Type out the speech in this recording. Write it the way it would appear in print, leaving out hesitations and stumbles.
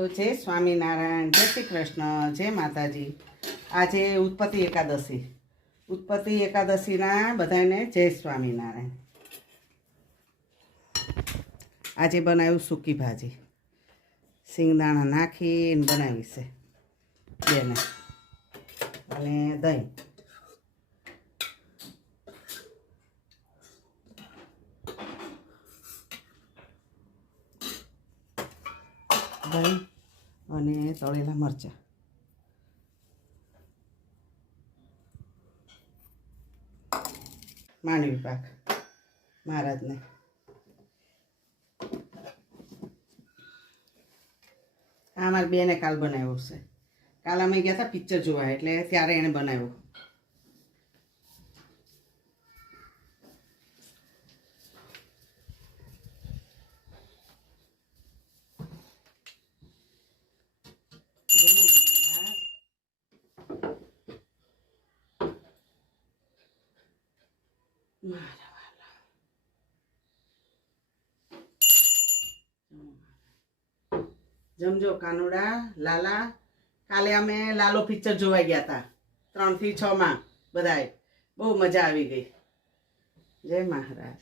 जय स्वामीनारायण, जय श्री कृष्ण, जय माताजी। આજે ઉત્પત્તિ એકાદશીના બધાને જય સ્વામિનારાયણ। આજે બનાવ્યું સૂકી ભાજી, સિંગદાણા નાખીને બનાવી છે બેને, અને દહીં। દહીં અને તળેલા મરચાં। માંડવી પાક મહારાજને। આ મારી બેને કાલ બનાવ્યો છે। કાલ અમે ગયા હતા પિક્ચર જોવા, એટલે ત્યારે એણે બનાવ્યો। જમજો કાનુડા લાલા। કાલે અમે લાલો પિક્ચર જોવા ગયા હતા 3 થી 6 માં બધાએ, બહુ મજા આવી ગઈ। જય મહારાજ।